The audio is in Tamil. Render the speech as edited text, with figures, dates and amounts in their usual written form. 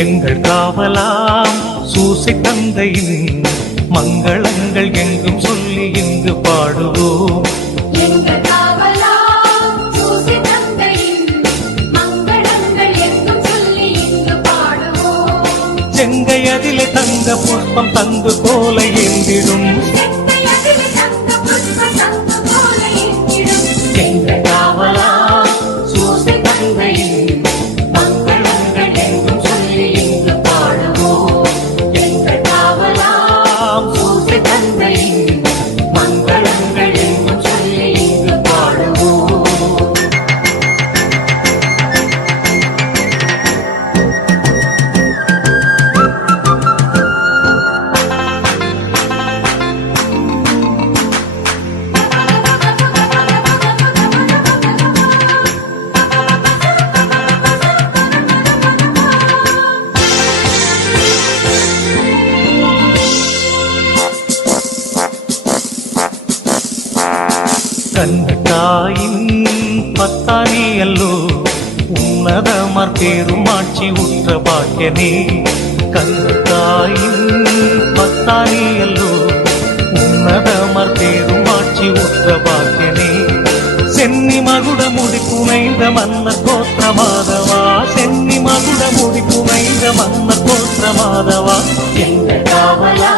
எங்கள் காவலாம் சூசை தந்தையின் மங்களங்கள் எங்கும் சொல்லி இங்கு பாடுவோம். செங்கையதிலே தங்க புஷ்பம் தங்கு போல ஏந்திடும் எங்கள் காவலாம் சூசை தந்தையின் மங்களங்கள் எங்கும் சொல்லி இங்கு பாடுவோம். எங்கள் காவலாம் சூசை தந்தையின் மங்களங்கள் எங்கும் சொல்லி இங்கு பாடுவோம். கண்ணத்தாயின் பத்தானியல்லோ உன்னதமர் பெருமாட்சி உற்ற பாக்கியனே. கண்ணத்தாயின் பத்தானியல்லோ உன்னதமர் பெருமாட்சி உற்ற பாக்கியனே. சென்னி மகுட முடி புனைந்த மன்னர் கோத்திர மாதவா, சென்னி மகுட முடி புனைந்த மன்னர் கோத்திர மாதவா, எங்கள் காவலா